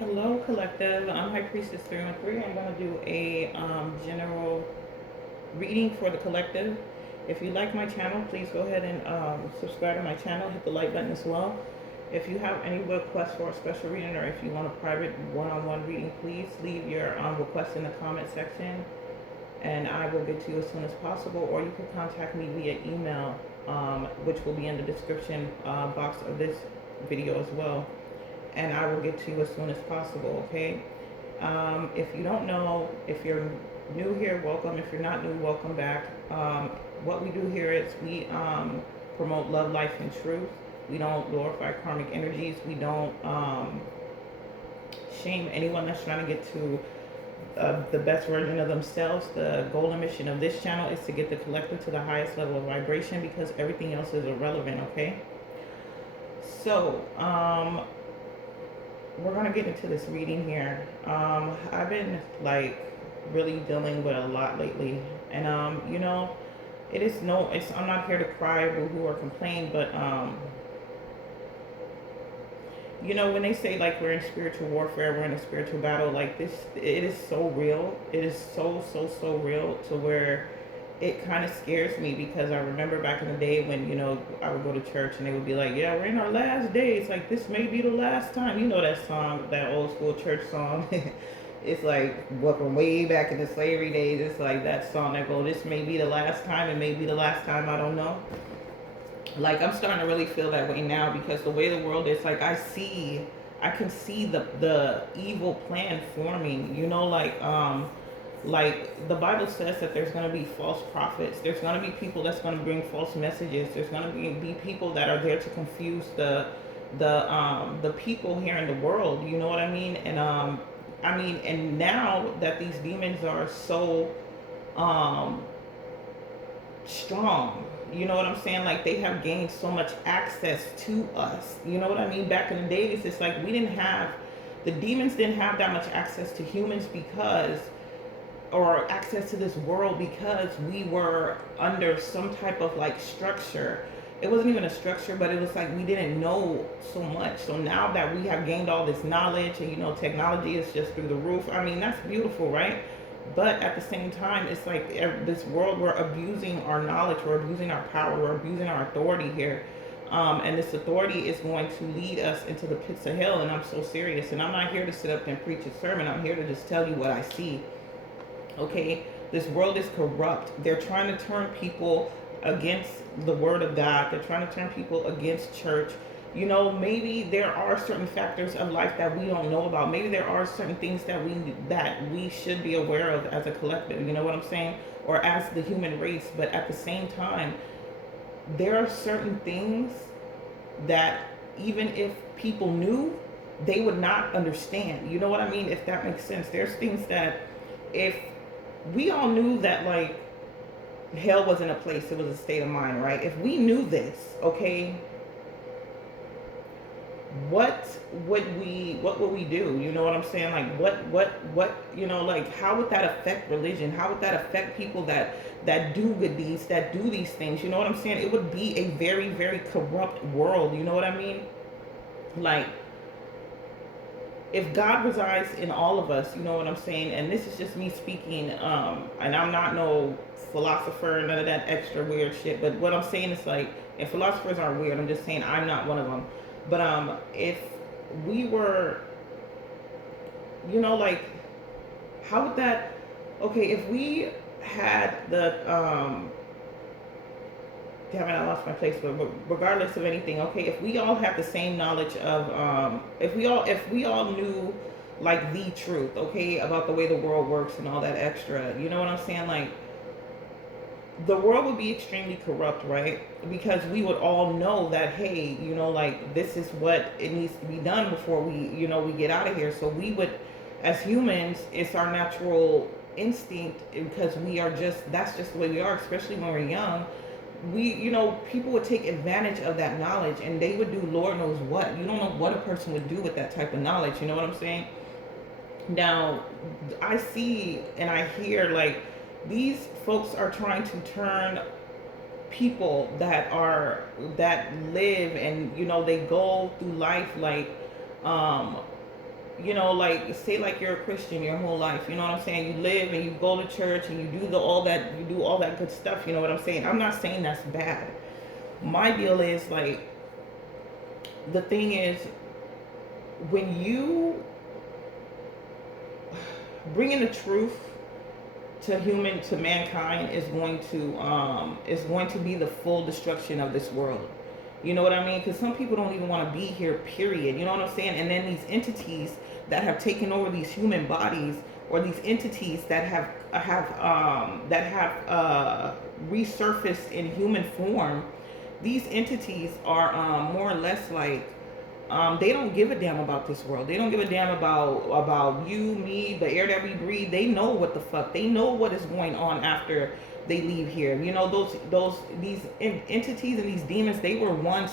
Hello, collective. I'm High Priestess 313. I'm going to do a general reading for the collective. If you like my channel, please go ahead and subscribe to my channel. Hit the like button as well. If you have any requests for a special reading, or if you want a private one-on-one reading, please leave your request in the comment section, and I will get to you as soon as possible. Or you can contact me via email, which will be in the description box of this video as well, and I will get to you as soon as possible, okay? If you don't know, if you're new here, welcome. If you're not new, welcome back. What we do here is we promote love, life, and truth. We don't glorify karmic energies. We don't shame anyone that's trying to get to the best version of themselves. The goal and mission of this channel is to get the collective to the highest level of vibration, because everything else is irrelevant, okay? So, we're gonna get into this reading here. I've been like really dealing with a lot lately, and I'm not here to cry, boo-hoo, or complain, but when they say like we're in spiritual warfare, we're in a spiritual battle, like this, it is so real. It is so real, to where it kind of scares me, because I remember back in the day when, I would go to church and they would be like, yeah, we're in our last days. Like, this may be the last time. You know that song, that old school church song. It's like, what, from way back in the slavery days. It's like that song that go, this may be the last time. It may be the last time. I don't know. Like, I'm starting to really feel that way now, because the way the world is, like, I can see the evil plan forming, like the Bible says that there's going to be false prophets. There's going to be people that's going to bring false messages. There's going to be people that are there to confuse the people here in the world. You know what I mean? And and now that these demons are so um, strong, you know what I'm saying? Like, they have gained so much access to us. You know what I mean? Back in the days, it's like the demons didn't have that much access to humans, or access to this world, because we were under some type of like structure. It wasn't even a structure, but it was like we didn't know so much. So now that we have gained all this knowledge, and technology is just through the roof. I mean, that's beautiful, right? But at the same time, it's like this world, we're abusing our knowledge, we're abusing our power, we're abusing our authority here. And this authority is going to lead us into the pits of hell. And I'm so serious. And I'm not here to sit up and preach a sermon. I'm here to just tell you what I see. Okay, this world is corrupt. They're trying to turn people against the word of God. They're trying to turn people against church. Maybe there are certain factors of life that we don't know about. Maybe there are certain things that we should be aware of as a collective. You know what I'm saying? Or as the human race. But at the same time, there are certain things that even if people knew, they would not understand. You know what I mean? If that makes sense. There's things that, if we all knew that, like, hell wasn't a place, it was a state of mind, right? If we knew this, okay, what would we do? You know what I'm saying? Like, what like, how would that affect religion? How would that affect people that do good deeds, that do these things? You know what I'm saying? It would be a very, very corrupt world. You know what I mean? Like, if God resides in all of us, you know what I'm saying? And this is just me speaking, and I'm not no philosopher, none of that extra weird shit. But what I'm saying is, like, and philosophers aren't weird. I'm just saying I'm not one of them. But if we were, like, how would that? Okay, if we had damn it, I lost my place. But regardless of anything, okay, if we all have the same knowledge of, if we all knew, like, the truth, okay, about the way the world works and all that extra, you know what I'm saying? Like, the world would be extremely corrupt, right? Because we would all know that, hey, like, this is what it needs to be done before we get out of here. So we would, as humans, it's our natural instinct, because that's just the way we are, especially when we're young. People would take advantage of that knowledge, and they would do Lord knows what. You don't know what a person would do with that type of knowledge. You know what I'm saying? Now, I see and I hear, like, these folks are trying to turn people that live and they go through life, like, you know, like say like you're a Christian your whole life, you know what I'm saying? You live and you go to church and you do all that, you do all that good stuff, you know what I'm saying? I'm not saying that's bad. My deal is like, the thing is, when you bring in the truth to mankind, is going to be the full destruction of this world. You know what I mean? Because some people don't even want to be here, period. You know what I'm saying? And then these entities that have taken over these human bodies, or these entities that have resurfaced in human form, these entities are more or less like, they don't give a damn about this world. They don't give a damn about you, me, the air that we breathe. They know what the fuck. They know what is going on after they leave here. You know, these entities and these demons. They were once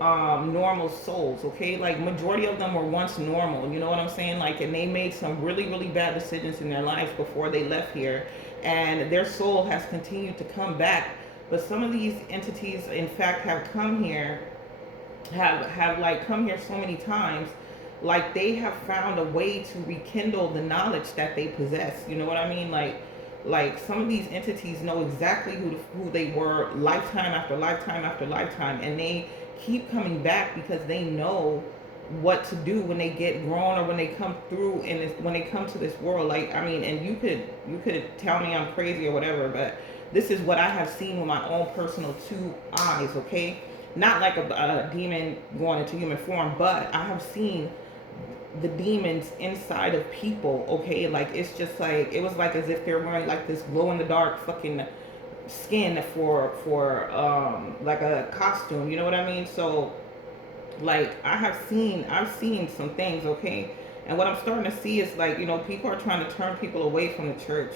normal souls. Okay, like majority of them were once normal. You know what I'm saying? Like, and they made some really really bad decisions in their lives before they left here, and their soul has continued to come back. But some of these entities, in fact, have come here, have like come here so many times, like they have found a way to rekindle the knowledge that they possess. You know what I mean? Like some of these entities know exactly who they were, lifetime after lifetime after lifetime, and they keep coming back because they know what to do when they get grown, or when they come through and when they come to this world. Like, I mean, and you could tell me I'm crazy or whatever, but this is what I have seen with my own personal two eyes. Okay, not like a demon going into human form, but I have seen the demons inside of people. Okay, like it's just like, it was like as if they're wearing like this glow in the dark fucking skin for like a costume. You know what I mean? So like I've seen some things. Okay, and what I'm starting to see is like, you know, people are trying to turn people away from the church.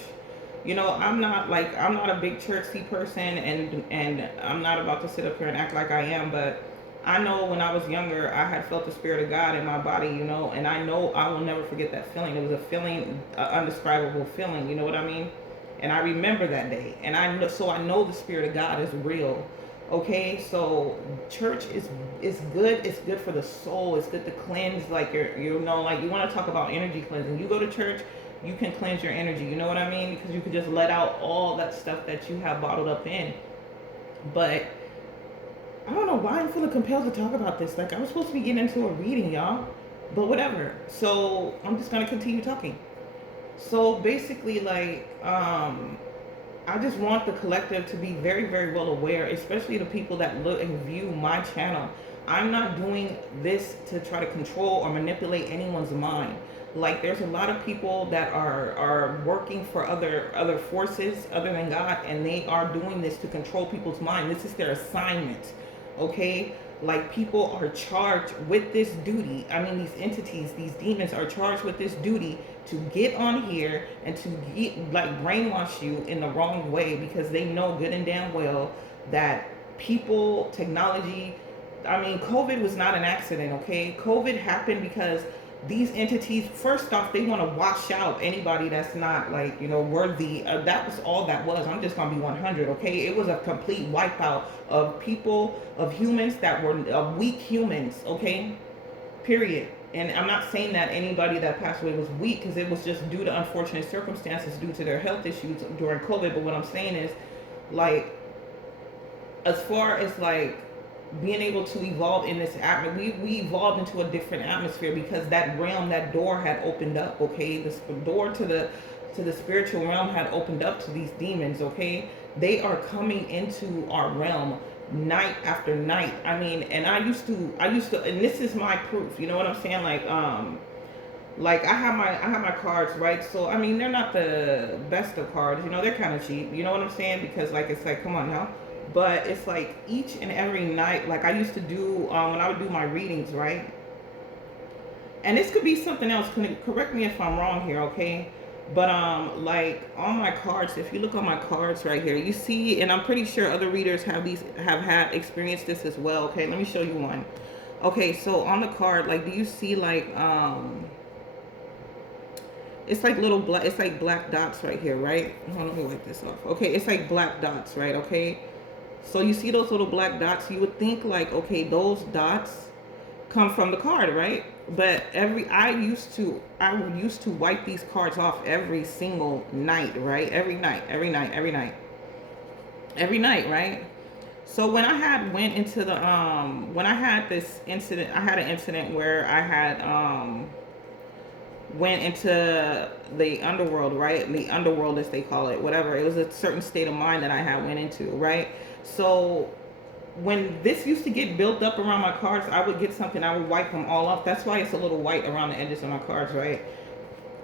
You know, I'm not a big churchy person, and I'm not about to sit up here and act like I am, but I know when I was younger, I had felt the spirit of God in my body, you know, and I know I will never forget that feeling. It was a feeling, an undescribable feeling, you know what I mean? And I remember that day, and I know the spirit of God is real. Okay, so church is good. It's good for the soul. It's good to cleanse. Like, you know, like you want to talk about energy cleansing. You go to church, you can cleanse your energy. You know what I mean? Because you can just let out all that stuff that you have bottled up in. But I don't know why I'm feeling compelled to talk about this. Like, I was supposed to be getting into a reading, y'all. But whatever. So I'm just gonna continue talking. So basically, like, I just want the collective to be very, very well aware, especially the people that look and view my channel. I'm not doing this to try to control or manipulate anyone's mind. Like, there's a lot of people that are working for other forces other than God, and they are doing this to control people's mind. This is their assignment. Okay? Like, people are charged with this duty. I mean, these entities, these demons are charged with this duty to get on here and to like brainwash you in the wrong way, because they know good and damn well that people, technology, I mean, COVID was not an accident. Okay, COVID happened because these entities, first off, they want to wash out anybody that's not, like, you know, worthy. That was all that was. I'm just gonna be 100. Okay, it was a complete wipeout of people, of humans that were weak humans. Okay, period. And I'm not saying that anybody that passed away was weak, because it was just due to unfortunate circumstances due to their health issues during COVID. But what I'm saying is, like, as far as like being able to evolve in this atmosphere, we evolved into a different atmosphere because that realm, that door had opened up. Okay, the door to the spiritual realm had opened up to these demons. Okay, they are coming into our realm night after night. I mean, and I used to, and this is my proof. You know what I'm saying? Like I have my cards, right? So I mean, they're not the best of cards. You know, they're kind of cheap. You know what I'm saying? Because like, it's like, come on now. But it's like each and every night, like I used to do when I would do my readings, right? And this could be something else. Correct me if I'm wrong here, okay? But like on my cards, if you look on my cards right here, you see, and I'm pretty sure other readers have had experienced this as well. Okay, let me show you one. Okay, so on the card, like, do you see like it's like it's like black dots right here, right? Hold on, let me wipe this off. Okay, it's like black dots, right? Okay, so you see those little black dots, you would think like, okay, those dots come from the card, right? But I used to wipe these cards off every single night, right? Every night, right? So when I had went into the when I had this incident, I had an incident where I had went into the underworld, right? The underworld, as they call it, whatever. It was a certain state of mind that I had went into, right? So when this used to get built up around my cards, I would get something, I would wipe them all off. That's why it's a little white around the edges of my cards, right?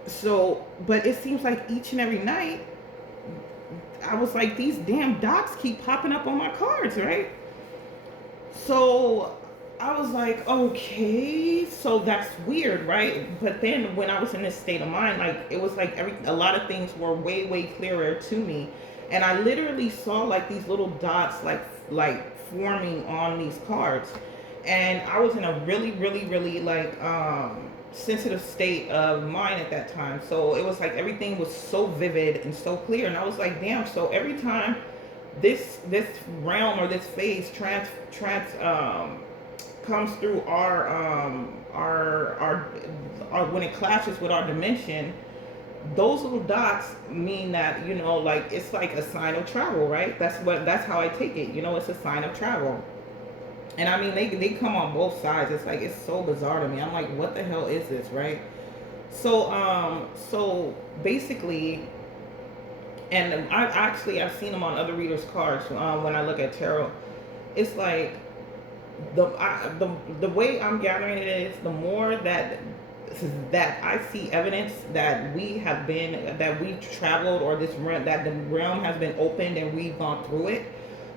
So, but it seems like each and every night, I was like, these damn dots keep popping up on my cards, right? So I was like, okay, so that's weird, right? But then when I was in this state of mind, like it was like a lot of things were way, way clearer to me. And I literally saw like these little dots like forming on these cards. And I was in a really, really, really like sensitive state of mind at that time. So it was like everything was so vivid and so clear. And I was like, damn, so every time this realm or this phase comes through our when it clashes with our dimension, those little dots mean that, like it's like a sign of travel, right? That's how I take it. It's a sign of travel. And I mean, they come on both sides. It's like, it's so bizarre to me. I'm like, what the hell is this, right? So basically, and I've seen them on other readers' cards when I look at tarot. It's like the way I'm gathering it is, the more that I see evidence that we've traveled, or that the realm has been opened and we've gone through it.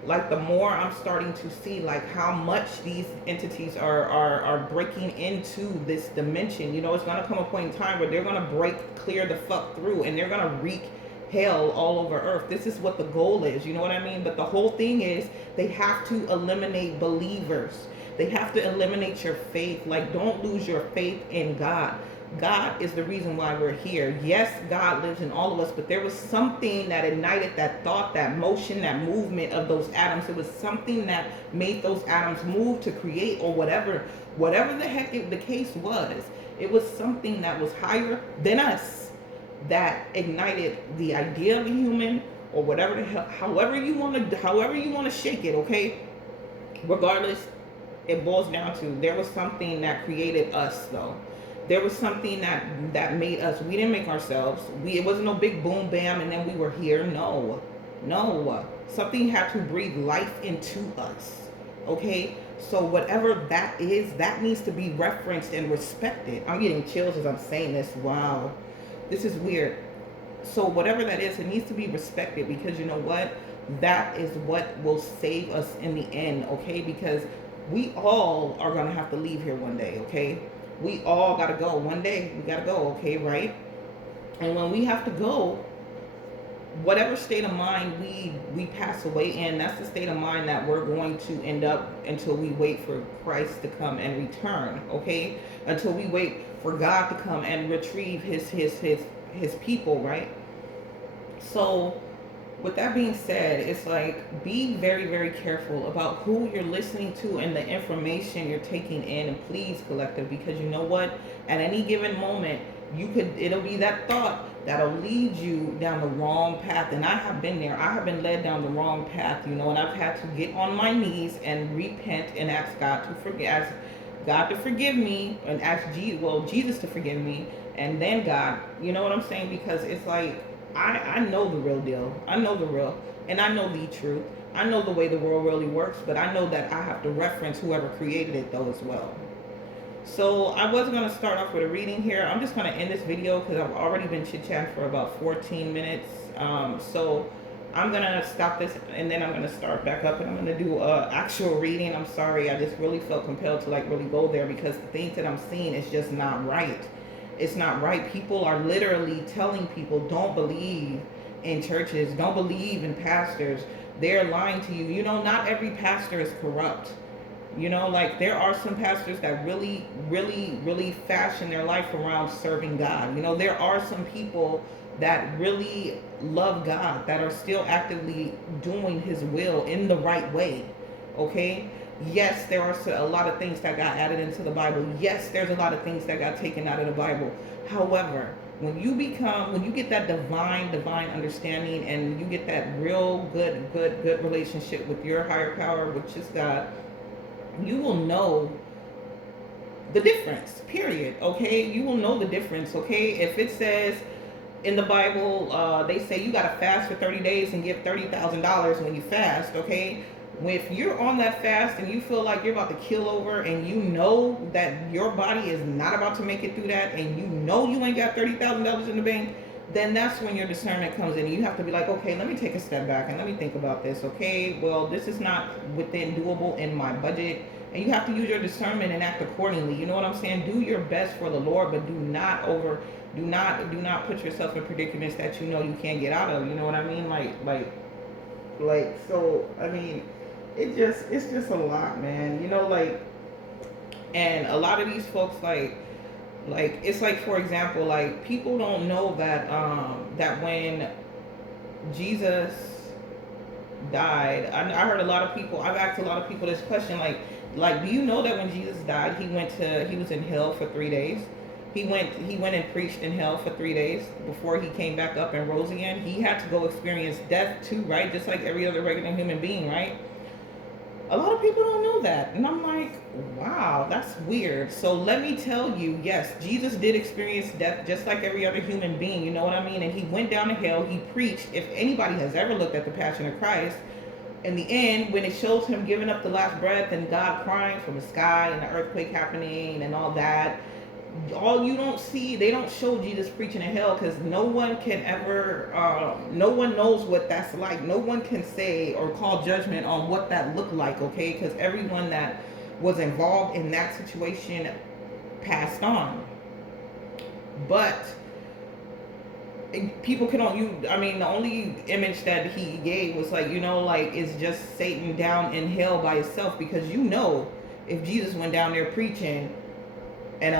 Like the more I'm starting to see like how much these entities are breaking into this dimension. It's gonna come a point in time where they're gonna break clear the fuck through, and they're gonna wreak hell all over earth. This is what the goal is, you know what I mean? But the whole thing is, they have to eliminate believers. They have to eliminate your faith. Like, don't lose your faith in God. God is the reason why we're here. Yes, God lives in all of us, but there was something that ignited that thought, that motion, that movement of those atoms. It was something that made those atoms move to create, or whatever the heck the case was. It was something that was higher than us that ignited the idea of a human, or whatever the hell, however you want to shake it, okay? Regardless, it boils down to, there was something that created us, though. There was something that made us. We didn't make ourselves. It wasn't no big boom bam and then we were here. No. Something had to breathe life into us. Okay? So whatever that is, that needs to be referenced and respected. I'm getting chills as I'm saying this. Wow. This is weird. So whatever that is, it needs to be respected, because you know what? That is what will save us in the end, okay? Because we all are going to have to leave here one day, okay? We all got to go. One day we got to go, okay, right? And when we have to go, whatever state of mind we pass away in, that's the state of mind that we're going to end up until we wait for Christ to come and return, okay? Until we wait for God to come and retrieve his people, right? So with that being said, it's like, be very, very careful about who you're listening to and the information you're taking in. And please, collective, because you know what? At any given moment, it'll be that thought that'll lead you down the wrong path. And I have been there. I have been led down the wrong path, and I've had to get on my knees and repent and ask God to forgive me, and ask Jesus to forgive me, and then God, you know what I'm saying? Because it's like, I know the real deal. I know the real, and I know the truth. I know the way the world really works, but I know that I have to reference whoever created it, though, as well. So I was going to start off with a reading here. I'm just going to end this video because I've already been chit-chatting for about 14 minutes. So I'm going to stop this, and then I'm going to start back up, and I'm going to do an actual reading. I'm sorry. I just really felt compelled to really go there, because the things that I'm seeing is just not right. It's not right. People are literally telling people, don't believe in churches, don't believe in pastors. They're lying to you. Not every pastor is corrupt. There are some pastors that really, really, really fashion their life around serving God. There are some people that really love God, that are still actively doing his will in the right way. Okay? Yes, there are a lot of things that got added into the Bible. Yes, there's a lot of things that got taken out of the Bible. However, when you get that divine understanding, and you get that real good relationship with your higher power, which is God, you will know the difference, period. Okay, you will know the difference. Okay, if it says in the Bible, they say you gotta fast for 30 days and give $30,000 when you fast. Okay, if you're on that fast and you feel like you're about to kill over, and you know that your body is not about to make it through that, and you know you ain't got $30,000 in the bank, then that's when your discernment comes in. And you have to be like, okay, let me take a step back and let me think about this. Okay, well, this is not within doable in my budget. And you have to use your discernment and act accordingly. You know what I'm saying? Do your best for the Lord, but do not put yourself in predicaments that you know you can't get out of. You know what I mean? So I mean, it's just a lot, man. You know, and a lot of these folks, it's like, for example, like, people don't know that that when Jesus died, I heard a lot of people, I've asked a lot of people this question, do you know that when Jesus died, he was in hell for 3 days? He went and preached in hell for 3 days before he came back up and rose again. He had to go experience death too, right? Just like every other regular human being, right? A lot of people don't know that. And I'm like, wow, that's weird. So let me tell you, yes, Jesus did experience death just like every other human being, you know what I mean? And he went down to hell, he preached. If anybody has ever looked at the Passion of Christ, in the end, when it shows him giving up the last breath and God crying from the sky and the earthquake happening and all that, all you don't see, they don't show Jesus preaching in hell, because no one can ever, no one knows what that's like. No one can say or call judgment on what that looked like, okay? Because everyone that was involved in that situation passed on. But people can don't you I mean, the only image that he gave was it's just Satan down in hell by itself, because if Jesus went down there preaching and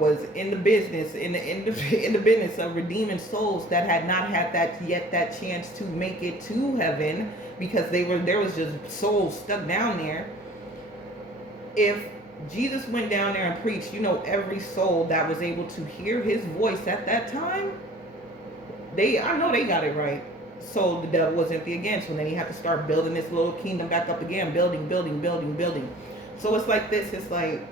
was in the business in the business of redeeming souls that had not had that chance to make it to heaven, because there was just souls stuck down there. If Jesus went down there and preached, every soul that was able to hear his voice at that time, I know they got it right. So the devil was empty again. So then he had to start building this little kingdom back up again, building. So it's like this. It's like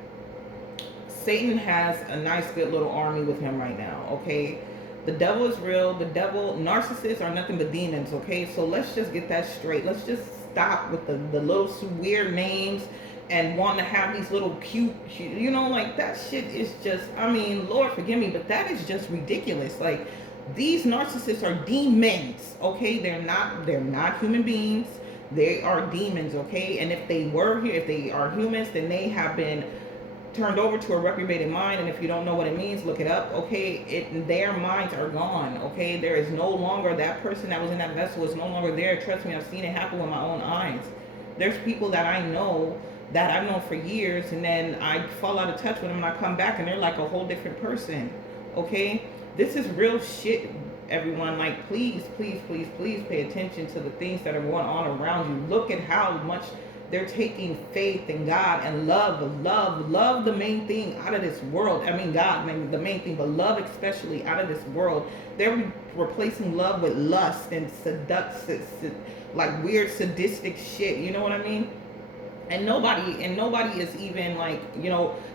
Satan has a nice, good little army with him right now, okay? The devil is real. Narcissists are nothing but demons, okay? So let's just get that straight. Let's just stop with the little weird names and wanting to have these little cute, that shit is just, I mean, Lord forgive me, but that is just ridiculous. Like, these narcissists are demons, okay? They're not human beings. They are demons, okay? And if they are humans, then they have been turned over to a reprobated mind. And if you don't know what it means, look it up, okay? Their minds are gone, okay? There is no longer, that person that was in that vessel is no longer there. Trust me, I've seen it happen with my own eyes. There's people that I know that I've known for years, and then I fall out of touch with them, and I come back and they're like a whole different person, okay? This is real shit, everyone. Like, please pay attention to the things that are going on around you. Look at how much they're taking faith in God and love, the main thing out of this world. I mean, God, the main thing, but love especially out of this world. They're replacing love with lust and like weird sadistic shit. You know what I mean? And nobody is even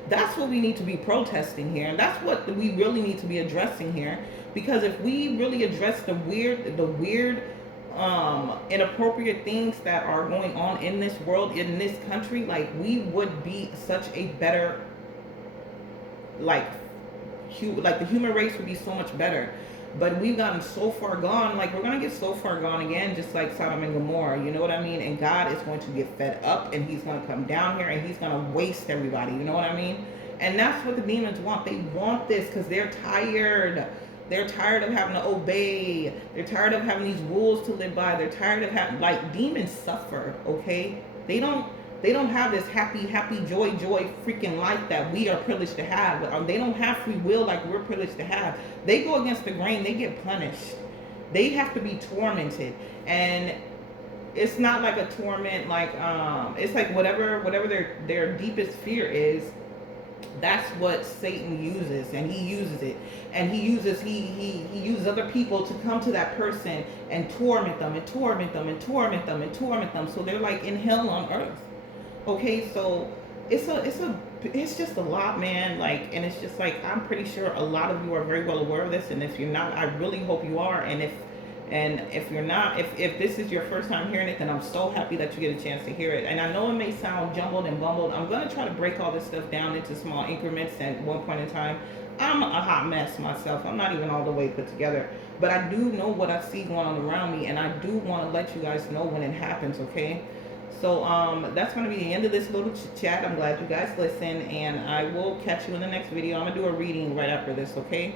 that's what we need to be protesting here. And that's what we really need to be addressing here. Because if we really address the weird, inappropriate things that are going on in this world, in this country, we would be such a better, the human race would be so much better. But we've gotten so far gone, we're going to get so far gone again, just like Sodom and Gomorrah, you know what I mean? And God is going to get fed up, and he's going to come down here, and he's going to waste everybody, you know what I mean? And that's what the demons want. They want this because they're tired. They're tired of having to obey. They're tired of having these rules to live by. They're tired of having, demons suffer, okay? They don't have this happy, joy freaking life that we are privileged to have. They don't have free will like we're privileged to have. They go against the grain, they get punished. They have to be tormented. And It's not like a torment, like it's like whatever their deepest fear is, that's what Satan uses, and he uses it, and he uses other people to come to that person and torment them and torment them and torment them and torment them, so they're like in hell on earth. Okay, so it's just a lot, man. Like, and it's just like, I'm pretty sure a lot of you are very well aware of this, and if you're not, I really hope you are. And if you're not, if this is your first time hearing it, then I'm so happy that you get a chance to hear it. And I know it may sound jumbled and bumbled. I'm going to try to break all this stuff down into small increments at one point in time. I'm a hot mess myself. I'm not even all the way put together. But I do know what I see going on around me, and I do want to let you guys know when it happens, okay? So that's going to be the end of this little chat. I'm glad you guys listen, and I will catch you in the next video. I'm going to do a reading right after this, okay?